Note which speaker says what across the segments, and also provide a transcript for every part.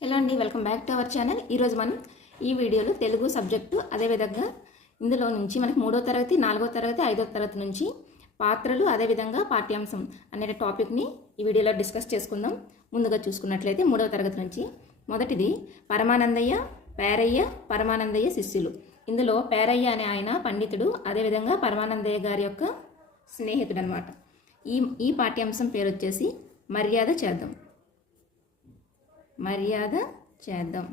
Speaker 1: Hello అండి welcome back to our channel ఈరోజు మనం ఈ వీడియోలో తెలుగు సబ్జెక్టు అదేవిధంగా ఇందులో నుంచి మనకి మూడో తరగతి నాలుగో తరగతి ఐదో తరగతి నుంచి పాత్రలు అదేవిధంగా పాఠ్యాంశం అనే టాపిక్ని ఈ వీడియోలో డిస్కస్ చేసుకుందాం. ముందుగా చూసుకున్నట్లయితే మూడవ తరగతి నుంచి మొదటిది పరమానందయ్య పేరయ్య పరమానందయ్య శిష్యులు. ఇందులో పేరయ్య అనే ఆయన పండితుడు అదేవిధంగా పరమానందయ్య గారి యొక్క స్నేహితుడు అనమాట ఈ ఈ పాఠ్యాంశం పేరు వచ్చేసి మర్యాద చేద్దాం. మర్యాద చేద్దాం.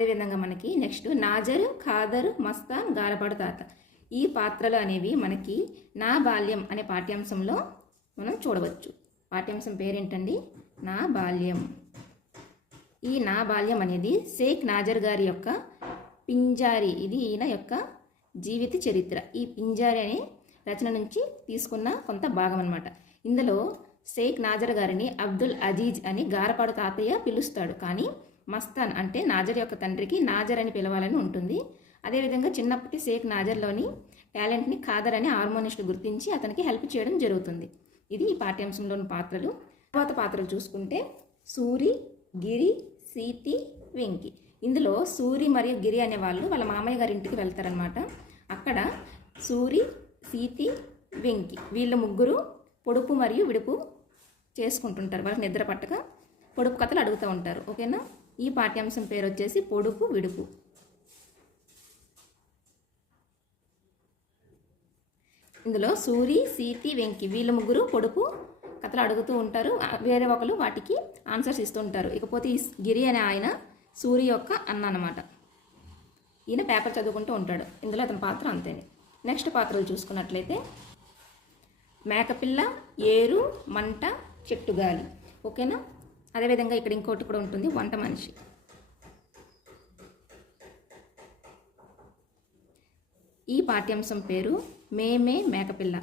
Speaker 1: అదేవిధంగా మనకి నెక్స్ట్ నాజరు ఖాదరు మస్తాన్ గారపడు తాత ఈ పాత్రలు అనేవి మనకి నా బాల్యం అనే పాఠ్యాంశంలో మనం చూడవచ్చు. పాఠ్యాంశం పేరేంటండి? నా బాల్యం. ఈ నా బాల్యం అనేది షేక్ నాజర్ గారి యొక్క పింజారి ఇది ఈయన యొక్క జీవిత చరిత్ర. ఈ పింజారి అనే రచన నుంచి తీసుకున్న కొంత భాగం అనమాట ఇందులో షేక్ నాజర్ గారిని అబ్దుల్ అజీజ్ అని గారపాడు తాతయ్య పిలుస్తాడు. కానీ మస్తాన్ అంటే నాజర్ యొక్క తండ్రికి నాజర్ అని పిలవాలని ఉంటుంది. అదేవిధంగా చిన్నప్పటి షేక్ నాజర్లోని టాలెంట్ని ఖాదర్ అని హార్మోనిస్ట్ గుర్తించి అతనికి హెల్ప్ చేయడం జరుగుతుంది. ఇది ఈ పాఠ్యాంశంలోని పాత్రలు. తర్వాత పాత్రలు చూసుకుంటే సూరి గిరి సీతి వెంకి. ఇందులో సూరి మరియు గిరి అనే వాళ్ళు వాళ్ళ మామయ్య గారి ఇంటికి వెళ్తారనమాట అక్కడ సూరి సీతి వెంకి. వీళ్ళ ముగ్గురు పొడుపు మరియు విడుపు చేసుకుంటుంటారు. వాళ్ళకి నిద్ర పట్టక పొడుపు కథలు అడుగుతూ ఉంటారు. ఓకేనా? ఈ పాఠ్యాంశం పేరు వచ్చేసి పొడుపు విడుపు. ఇందులో సూరి సీతి వెంకి వీళ్ళ ముగ్గురు పొడుపు కథలు అడుగుతూ ఉంటారు. వేరే ఒకరు వాటికి ఆన్సర్స్ ఇస్తూ ఉంటారు. ఇకపోతే ఈ గిరి అనే ఆయన సూరి యొక్క అన్న అన్నమాట. ఈయన పేపర్ చదువుకుంటూ ఉంటాడు. ఇందులో అతని పాత్ర అంతేనే. నెక్స్ట్ పాత్రలు చూసుకున్నట్లయితే మేకపిల్ల ఏరు మంట చెట్టుగాలి. ఓకేనా? అదేవిధంగా ఇక్కడ ఇంకోటి కూడా ఉంటుంది వంట మనిషి. ఈ పాఠ్యాంశం పేరు మేమే మేకపిల్ల.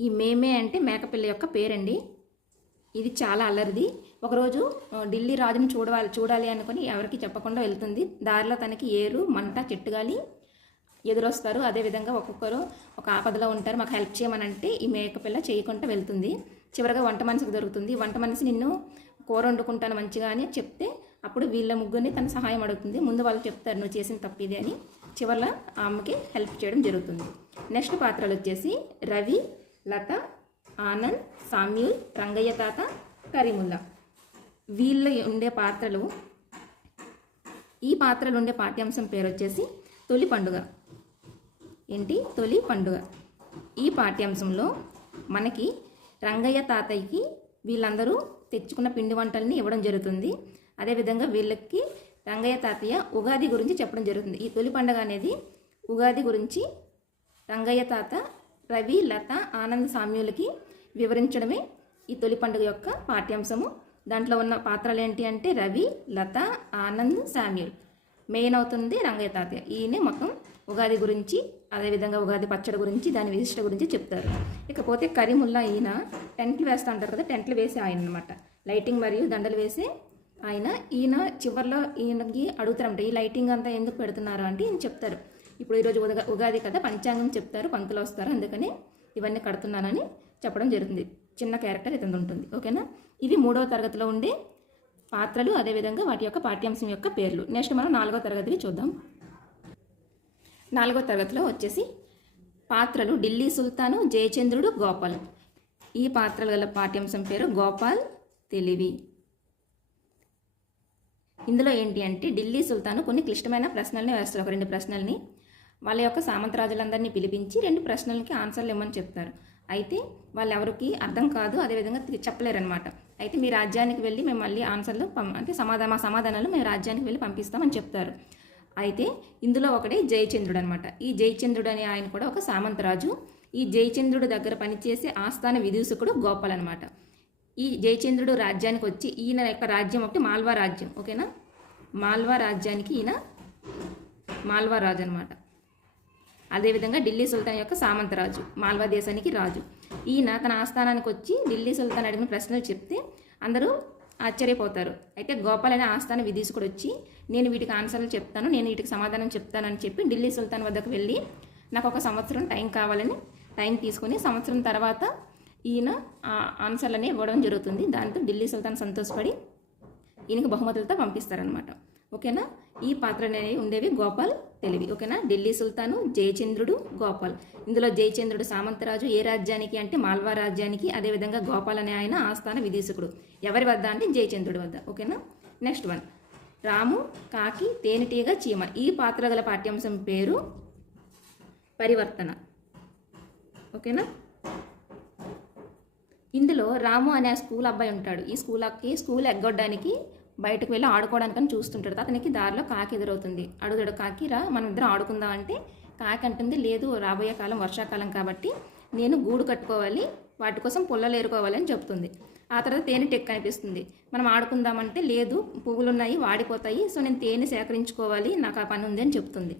Speaker 1: ఈ మేమే అంటే మేకపిల్ల యొక్క పేరండి. ఇది చాలా అల్లరిది. ఒకరోజు ఢిల్లీ రాజుని చూడాలి చూడాలి అనుకుని ఎవరికి చెప్పకుండా వెళ్తుంది. దారిలో తనకి ఏరు మంట చెట్టుగాలి ఎదురొస్తారు. అదేవిధంగా ఒక్కొక్కరు ఒక ఆపదలో ఉంటారు. మాకు హెల్ప్ చేయమని అంటే ఈ మేకపిల్ల చేయకుండా వెళ్తుంది. చివరిగా వంట మనిషికి దొరుకుతుంది. వంట మనిషి నిన్ను కూర వండుకుంటాను మంచిగా అని చెప్తే అప్పుడు వీళ్ళ ముగ్గురిని తన సహాయం అడుగుతుంది. ముందు వాళ్ళు చెప్తారు నువ్వు చేసిన తప్పు ఇది అని. చివరిలో ఆమెకి హెల్ప్ చేయడం జరుగుతుంది. నెక్స్ట్ పాత్రలు వచ్చేసి రవి లత ఆనంద్ సామ్యూల్ రంగయ్య తాత కరీముల్లా. వీళ్ళ ఉండే పాత్రలు ఈ పాత్రలు ఉండే పాఠ్యాంశం పేరు వచ్చేసి తొలి పండుగ. ఏంటి? తొలి పండుగ. ఈ పాఠ్యాంశంలో మనకి రంగయ్య తాతయ్యకి వీళ్ళందరూ తెచ్చుకున్న పిండి వంటల్ని ఇవ్వడం జరుగుతుంది. అదేవిధంగా వీళ్ళకి రంగయ్య తాతయ్య ఉగాది గురించి చెప్పడం జరుగుతుంది. ఈ తొలి పండుగ అనేది ఉగాది గురించి రంగయ్య తాత రవి లత ఆనంద్ సామ్యులకి వివరించడమే ఈ తొలి పండుగ యొక్క పాఠ్యాంశము. దాంట్లో ఉన్న పాత్రలు ఏంటి అంటే రవి లత ఆనంద్ శామ్యుల్ మెయిన్ అవుతుంది రంగయ్య తాతయ్య ఈయన మొత్తం ఉగాది గురించి అదేవిధంగా ఉగాది పచ్చడి గురించి దాని విశిష్ట గురించి చెప్తారు. ఇకపోతే కరీముల్లా ఈయన టెంట్లు వేస్తూ ఉంటారు కదా టెంట్లు వేసి ఆయన అనమాట లైటింగ్ మరియు దండలు వేసి ఆయన. ఈయన చివరిలో ఈయనకి అడుగుతారంట ఈ లైటింగ్ అంతా ఎందుకు పెడుతున్నారు? అంటే ఈయన చెప్తారు. ఇప్పుడు ఈరోజు ఉగా ఉగాది కదా పంచాంగం చెప్తారు పంతులు వస్తారు అందుకని ఇవన్నీ కడుతున్నానని చెప్పడం జరుగుతుంది. చిన్న క్యారెక్టర్ ఇతను ఉంటుంది ఓకేనా? ఇవి మూడవ తరగతిలో ఉండే పాత్రలు అదేవిధంగా వాటి యొక్క పాఠ్యాంశం యొక్క పేర్లు. నెక్స్ట్ మనం నాలుగో తరగతివి చూద్దాం. నాలుగో తరగతిలో వచ్చేసి పాత్రలు ఢిల్లీ సుల్తాను జయచంద్రుడు గోపాల్. ఈ పాత్రల గల పాఠ్యాంశం పేరు గోపాల్ తెలివి. ఇందులో ఏంటి అంటే ఢిల్లీ సుల్తాను కొన్ని క్లిష్టమైన ప్రశ్నల్ని వేస్తారు. ఒక రెండు ప్రశ్నల్ని వాళ్ళ యొక్క సామంతరాజులందరినీ పిలిపించి రెండు ప్రశ్నలకి ఆన్సర్లు ఇవ్వమని చెప్తారు. అయితే వాళ్ళు ఎవరికి అర్థం కాదు అదేవిధంగా చెప్పలేరనమాట అయితే మీ రాజ్యానికి వెళ్ళి మేము మళ్ళీ ఆన్సర్లు పం అంటే సమాధాన మా సమాధానాలు మేము రాజ్యానికి వెళ్ళి పంపిస్తామని చెప్తారు. అయితే ఇందులో ఒకటి జయచంద్రుడు అనమాట ఈ జయచంద్రుడు అనే ఆయన కూడా ఒక సామంతరాజు. ఈ జయచంద్రుడు దగ్గర పనిచేసే ఆస్థాన విదూషకుడు గోపాల్ అనమాట ఈ జయచంద్రుడు రాజ్యానికి వచ్చి ఈయన యొక్క రాజ్యం ఒకటి మాల్వా రాజ్యం ఓకేనా? మాల్వా రాజ్యానికి ఈయన మాల్వా రాజు అనమాట అదేవిధంగా ఢిల్లీ సుల్తాన్ యొక్క సామంతరాజు మాల్వా దేశానికి రాజు. ఈయన తన ఆస్థానానికి వచ్చి ఢిల్లీ సుల్తాన్ అడిగిన ప్రశ్నలు చెప్తే అందరూ ఆశ్చర్యపోతారు. అయితే గోపాల్ అనే ఆస్థాన విధీసుకుడు వచ్చి నేను వీటికి ఆన్సర్లు చెప్తాను నేను వీటికి సమాధానం చెప్తానని చెప్పి ఢిల్లీ సుల్తాన్ వద్దకు వెళ్ళి నాకు ఒక సంవత్సరం టైం కావాలని టైం తీసుకుని సంవత్సరం తర్వాత ఈయన ఆ ఆన్సర్లని ఇవ్వడం జరుగుతుంది. దాంతో ఢిల్లీ సుల్తాన్ సంతోషపడి ఈయనకి బహుమతులతో పంపిస్తారనమాట ఓకేనా? ఈ పాత్ర అనేవి ఉండేవి గోపాల్ తెలివి ఓకేనా? ఢిల్లీ సుల్తాను జయచంద్రుడు గోపాల్. ఇందులో జయచంద్రుడు సామంతరాజు ఏ రాజ్యానికి అంటే మాల్వా రాజ్యానికి అదేవిధంగా గోపాల్ అనే ఆయన ఆస్థాన విదేశకుడు. ఎవరి వద్ద అంటే జయచంద్రుడి వద్ద ఓకేనా? Next one. రాము కాకి తేనెటీగ చీమ. ఈ పాత్ర గల పాఠ్యాంశం పేరు పరివర్తన ఓకేనా? ఇందులో రాము అనే స్కూల్ అబ్బాయి ఉంటాడు. ఈ స్కూల్కి స్కూల్ ఎగ్గొట్టడానికి బయటకు వెళ్ళి ఆడుకోవడానికని చూస్తుంటాడు. అతనికి దారిలో కాకి ఎదురవుతుంది. అడుగుతాడు కాకి రా మనం ఇద్దరం ఆడుకుందాం అంటే కాకి అంటుంది లేదు రాబోయే కాలం వర్షాకాలం కాబట్టి నేను గూడు కట్టుకోవాలి వాటి కోసం పుల్లలు ఏరుకోవాలి అని చెప్తుంది. ఆ తర్వాత తేనె టెక్ కనిపిస్తుంది. మనం ఆడుకుందామంటే లేదు పువ్వులు ఉన్నాయి వాడిపోతాయి సో నేను తేనె సేకరించుకోవాలి నాకు ఆ పని ఉంది అని చెప్తుంది.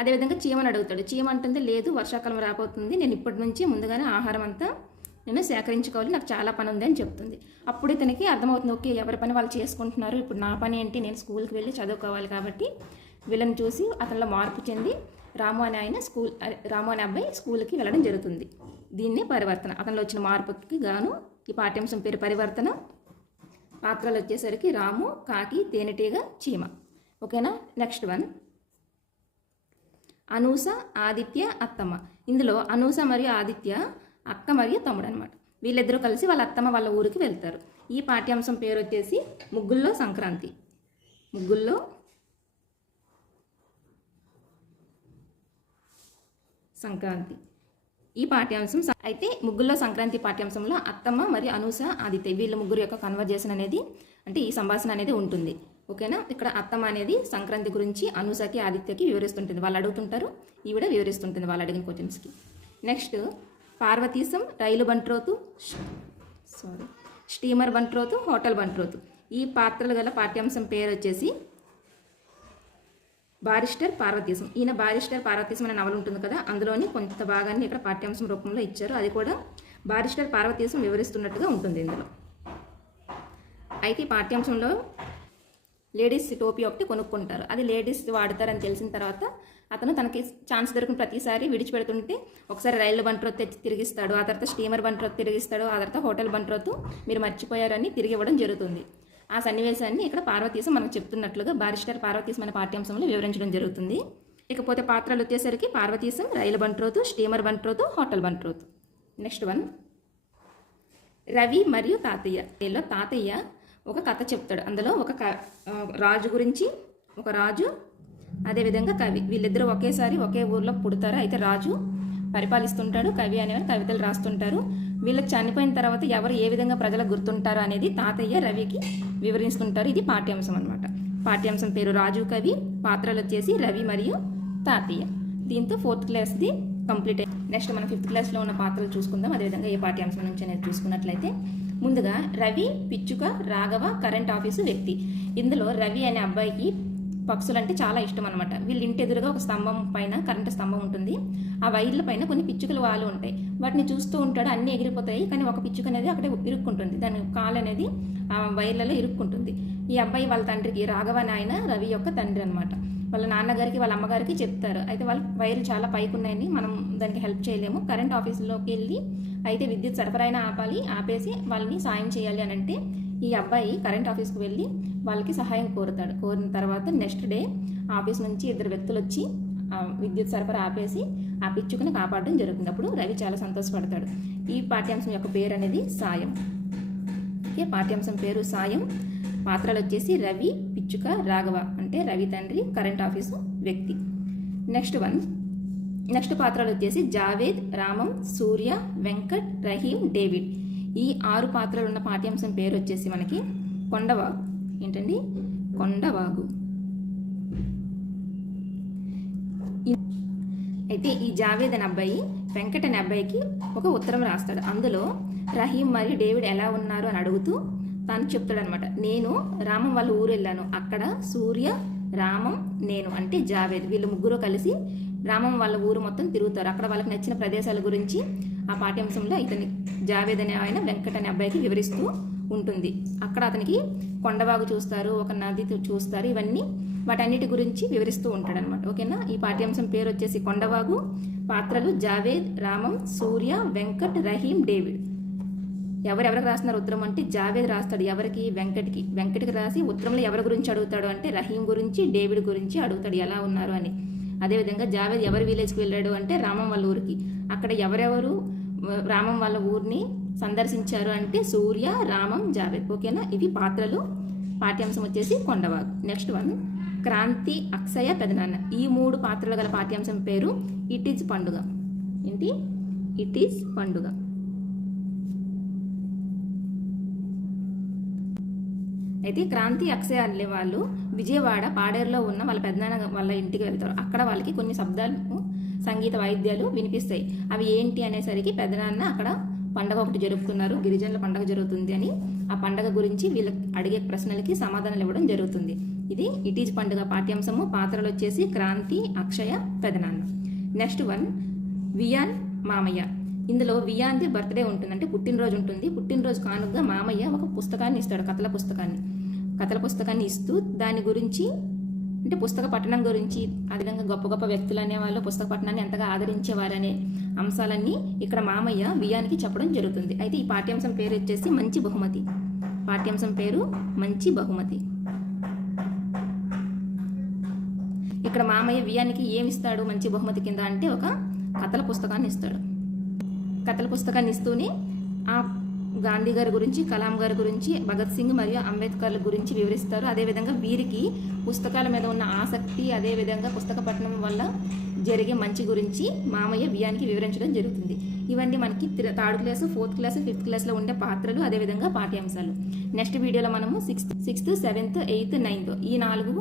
Speaker 1: అదేవిధంగా చీమను అడుగుతాడు. చీమ అంటుంది లేదు వర్షాకాలం రాబోతుంది నేను ఇప్పటి నుంచి ముందుగానే ఆహారం అంతా నేను సేకరించుకోవాలి నాకు చాలా పని ఉంది అని చెప్తుంది. అప్పుడు ఇతనికి అర్థమవుతుంది ఓకే ఎవరి పని వాళ్ళు చేసుకుంటున్నారు ఇప్పుడు నా పని ఏంటి నేను స్కూల్కి వెళ్ళి చదువుకోవాలి కాబట్టి వీళ్ళని చూసి అతనిలో మార్పు చెంది రాము అనే ఆయన స్కూల్ రాము అనే అబ్బాయి స్కూల్కి వెళ్ళడం జరుగుతుంది. దీన్నే పరివర్తన. అతనిలో వచ్చిన మార్పుకి గాను ఈ పాఠ్యాంశం పేరు పరివర్తన. పాత్రలు వచ్చేసరికి రాము కాకి తేనెటీగ చీమ. ఓకేనా? Next one. అనూస ఆదిత్య అత్తమ్మ. ఇందులో అనూస మరియు ఆదిత్య అక్క మరియు తమ్ముడు అనమాట వీళ్ళిద్దరూ కలిసి వాళ్ళ అత్తమ్మ వాళ్ళ ఊరికి వెళ్తారు. ఈ పాఠ్యాంశం పేరు వచ్చేసి ముగ్గుల్లో సంక్రాంతి. ముగ్గుల్లో సంక్రాంతి. ఈ పాఠ్యాంశం అయితే ముగ్గుల్లో సంక్రాంతి పాఠ్యాంశంలో అత్తమ్మ మరియు అనూస ఆదిత్య వీళ్ళ ముగ్గురు యొక్క కన్వర్జేషన్ అనేది అంటే ఈ సంభాషణ అనేది ఉంటుంది. ఓకేనా? ఇక్కడ అత్తమ్మ అనేది సంక్రాంతి గురించి అనూసకి ఆదిత్యకి వివరిస్తుంటుంది. వాళ్ళు అడుగుతుంటారు ఈవిడ వివరిస్తుంటుంది వాళ్ళు అడిగిన క్వశ్చన్స్కి నెక్స్ట్ పార్వతీశం రైలు బంట్రోతు సారీ స్టీమర్ బంట్రోతు హోటల్ బంట్రోతు. ఈ పాత్రలు గల పాఠ్యాంశం పేరు వచ్చేసి బారిస్టర్ పార్వతీశం. ఈయన బారిస్టర్ పార్వతీశం అనే నవలు ఉంటుంది కదా అందులోని కొంత భాగాన్ని ఇక్కడ పాఠ్యాంశం రూపంలో ఇచ్చారు. అది కూడా బారిస్టర్ పార్వతీశం వివరిస్తున్నట్టుగా ఉంటుంది ఇందులో. అయితే ఈ పాఠ్యాంశంలో లేడీస్ టోపీ ఒకటి కొనుక్కుంటారు. అది లేడీస్ వాడతారని తెలిసిన తర్వాత అతను తనకి ఛాన్స్ దొరికిన ప్రతిసారి విడిచిపెడుతుంటే ఒకసారి రైలు బంట్రోత్ తెచ్చి తిరిగిస్తాడు. ఆ తర్వాత స్టీమర్ బంట్రోత్ తిరిగిస్తాడు. ఆ తర్వాత హోటల్ బంట్రోత్ మీరు మర్చిపోయారని తిరిగి ఇవ్వడం జరుగుతుంది. ఆ సన్నివేశాన్ని ఇక్కడ పార్వతీశం మనకు చెప్తున్నట్లుగా బారిస్టర్ పార్వతీశం అనే పాఠ్యాంశంలో వివరించడం జరుగుతుంది. ఇకపోతే పాత్రలు వచ్చేసరికి పార్వతీశం రైలు బంట్రోతు స్టీమర్ బంట్రోతు hotel Bantrothu. Next one. Ravi మరియు తాతయ్య. వీళ్ళ తాతయ్య ఒక కథ చెప్తాడు. అందులో ఒక క రాజు గురించి ఒక రాజు అదేవిధంగా కవి వీళ్ళిద్దరూ ఒకేసారి ఒకే ఊర్లో పుడతారు. అయితే రాజు పరిపాలిస్తుంటాడు. కవి అనేవారు కవితలు రాస్తుంటారు. వీళ్ళకి చనిపోయిన తర్వాత ఎవరు ఏ విధంగా ప్రజలకు గుర్తుంటారు అనేది తాతయ్య రవికి వివరిస్తుంటారు. ఇది పాఠ్యాంశం అనమాట పాఠ్యాంశం పేరు రాజు కవి పాత్రలు వచ్చేసి రవి మరియు తాతయ్య. దీంతో ఫోర్త్ క్లాస్ది కంప్లీట్ అయ్యి నెక్స్ట్ మనం ఫిఫ్త్ క్లాస్లో ఉన్న పాత్రలు చూసుకుందాం. అదేవిధంగా ఏ పాఠ్యాంశం నుంచి అనేది చూసుకున్నట్లయితే ముందుగా రవి పిచ్చుక రాఘవ కరెంట్ ఆఫీసు వ్యక్తి. ఇందులో రవి అనే అబ్బాయికి పక్షులు అంటే చాలా ఇష్టం అనమాట వీళ్ళ ఇంటి ఎదురుగా ఒక స్తంభం పైన కరెంటు స్తంభం ఉంటుంది. ఆ వైర్ల పైన కొన్ని పిచ్చుకలు వాలు ఉంటాయి. వాటిని చూస్తూ ఉంటాడు అన్నీ ఎగిరిపోతాయి. కానీ ఒక పిచ్చుక అనేది అక్కడే ఇరుక్కుంటుంది. దాని కాలు అనేది ఆ వైర్లలో ఇరుక్కుంటుంది. ఈ అబ్బాయి వాళ్ళ తండ్రికి రాఘవ నాయన రవి యొక్క తండ్రి అనమాట వాళ్ళ నాన్నగారికి వాళ్ళ అమ్మగారికి చెప్తారు. అయితే వాళ్ళ వైర్లు చాలా పైకి ఉన్నాయని మనం దానికి హెల్ప్ చేయలేము. కరెంట్ ఆఫీసులోకి వెళ్ళి అయితే విద్యుత్ సరఫరాయినా ఆపాలి ఆపేసి వాళ్ళని సాయం చేయాలి అని అంటే ఈ అబ్బాయి కరెంట్ ఆఫీస్కి వెళ్ళి వాళ్ళకి సహాయం కోరుతాడు. కోరిన తర్వాత నెక్స్ట్ డే ఆఫీస్ నుంచి ఇద్దరు వ్యక్తులు వచ్చి విద్యుత్ సరఫరా ఆపేసి ఆ పిచ్చుకుని కాపాడడం జరుగుతుంది. అప్పుడు రవి చాలా సంతోషపడతాడు. ఈ పాఠ్యాంశం యొక్క పేరు అనేది సాయం. ఓకే పాఠ్యాంశం పేరు సాయం. పాత్రలు వచ్చేసి రవి పిచ్చుక రాఘవ అంటే రవి తండ్రి కరెంట్ ఆఫీసు వ్యక్తి. నెక్స్ట్ వన్ నెక్స్ట్ పాత్రలు వచ్చేసి జావేద్ రామం సూర్య వెంకట్ రహీం డేవిడ్. ఈ ఆరు పాత్రలు ఉన్న పాఠ్యాంశం పేరు వచ్చేసి మనకి కొండవాగు. ఏంటండి? కొండవాగు. అయితే ఈ జావేద్ అనే అబ్బాయి వెంకట్ అనే అబ్బాయికి ఒక ఉత్తరం రాస్తాడు. అందులో రహీం మరియు డేవిడ్ ఎలా ఉన్నారు అని అడుగుతూ తను చెప్తాడనమాట నేను రామం వాళ్ళ ఊరు వెళ్ళాను. అక్కడ సూర్య రామం నేను అంటే జావేద్ వీళ్ళు ముగ్గురు కలిసి రామం వాళ్ళ ఊరు మొత్తం తిరుగుతారు. అక్కడ వాళ్ళకి నచ్చిన ప్రదేశాల గురించి ఆ పాఠ్యాంశంలో ఇతని జావేద్ అనే ఆయన వెంకట్ అనే అబ్బాయికి వివరిస్తూ ఉంటుంది. అక్కడ అతనికి కొండబాగు చూస్తారు ఒక నది చూస్తారు ఇవన్నీ వాటన్నిటి గురించి వివరిస్తూ ఉంటాడనమాట ఓకేనా? ఈ పాఠ్యాంశం పేరు వచ్చేసి కొండబాగు పాత్రలు జావేద్ రామం సూర్య వెంకట్ రహీం డేవిడ్. ఎవరెవరికి రాస్తున్నారు ఉత్తరం అంటే జావేద్ రాస్తాడు. ఎవరికి? వెంకట్కి. వెంకట్కి రాసి ఉత్తరంలో ఎవరి గురించి అడుగుతాడు అంటే రహీం గురించి డేవిడ్ గురించి అడుగుతాడు. ఎలా ఉన్నారు అని. అదేవిధంగా జావేద్ ఎవరి విలేజ్కి వెళ్ళాడు అంటే రామం వాళ్ళ ఊరికి. అక్కడ ఎవరెవరు రామం వాళ్ళ ఊరిని సందర్శించారు అంటే సూర్య రామం జావేద్. ఓకేనా? ఇవి పాత్రలు. పాఠ్యాంశం వచ్చేసి కొండవాగు. Next one. క్రాంతి అక్షయ పెదనాన్న. ఈ మూడు పాత్రలు గల పాఠ్యాంశం పేరు ఇట్ ఈజ్ పండుగ. ఏంటి? ఇట్ ఈజ్ పండుగ. అయితే క్రాంతి అక్షయ అనే వాళ్ళు విజయవాడ పాడేరులో ఉన్న వాళ్ళ పెద్దనాన్న వాళ్ళ ఇంటికి వెళ్తారు. అక్కడ వాళ్ళకి కొన్ని శబ్దాలు సంగీత వాయిద్యాలు వినిపిస్తాయి. అవి ఏంటి అనేసరికి పెద్దనాన్న అక్కడ పండగ ఒకటి జరుపుకున్నారు. గిరిజనుల పండగ జరుగుతుంది అని. ఆ పండగ గురించి వీళ్ళకి అడిగే ప్రశ్నలకి సమాధానాలు ఇవ్వడం జరుగుతుంది. ఇది ఇటీజ్ పండుగ పాఠ్యాంశము. పాత్రలు వచ్చేసి క్రాంతి అక్షయ పెదనాన్న నెక్స్ట్ వన్ వియాన్ మామయ్య. ఇందులో వియాంది బర్త్డే ఉంటుంది అంటే పుట్టినరోజు ఉంటుంది. పుట్టినరోజు కానుకగా మామయ్య ఒక పుస్తకాన్ని ఇస్తాడు కథల పుస్తకాన్ని. కథల పుస్తకాన్ని ఇస్తూ దాని గురించి అంటే పుస్తక పఠనం గురించి అదేవిధంగా గొప్ప గొప్ప వ్యక్తులు అనేవాళ్ళు పుస్తక పఠనాన్ని ఎంతగా ఆదరించేవారనే అంశాలన్నీ ఇక్కడ మామయ్య వియానికి చెప్పడం జరుగుతుంది. అయితే ఈ పాఠ్యాంశం పేరు వచ్చేసి మంచి బహుమతి. పాఠ్యాంశం పేరు మంచి బహుమతి. ఇక్కడ మామయ్య వియానికి ఏమిస్తాడు మంచి బహుమతి కింద అంటే ఒక కథల పుస్తకాన్ని ఇస్తాడు. కథల పుస్తకాన్ని ఇస్తూనే ఆ గాంధీ గారి గురించి కలాం గారి గురించి భగత్ సింగ్ మరియు అంబేద్కర్ల గురించి వివరిస్తారు. అదేవిధంగా వీరికి పుస్తకాల మీద ఉన్న ఆసక్తి అదేవిధంగా పుస్తక పఠనం వల్ల జరిగే మంచి గురించి మామయ్య వియానికి వివరించడం జరుగుతుంది. ఇవన్నీ మనకి third class fourth class fifth క్లాస్లో ఉండే పాత్రలు అదేవిధంగా పాఠ్యాంశాలు. నెక్స్ట్ వీడియోలో మనము sixth sixth seventh eighth ninth ఈ నాలుగు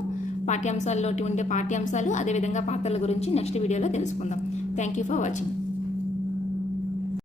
Speaker 1: పాఠ్యాంశాల్లోటి ఉండే పాఠ్యాంశాలు అదేవిధంగా పాత్రల గురించి నెక్స్ట్ వీడియోలో తెలుసుకుందాం. Thank you for watching.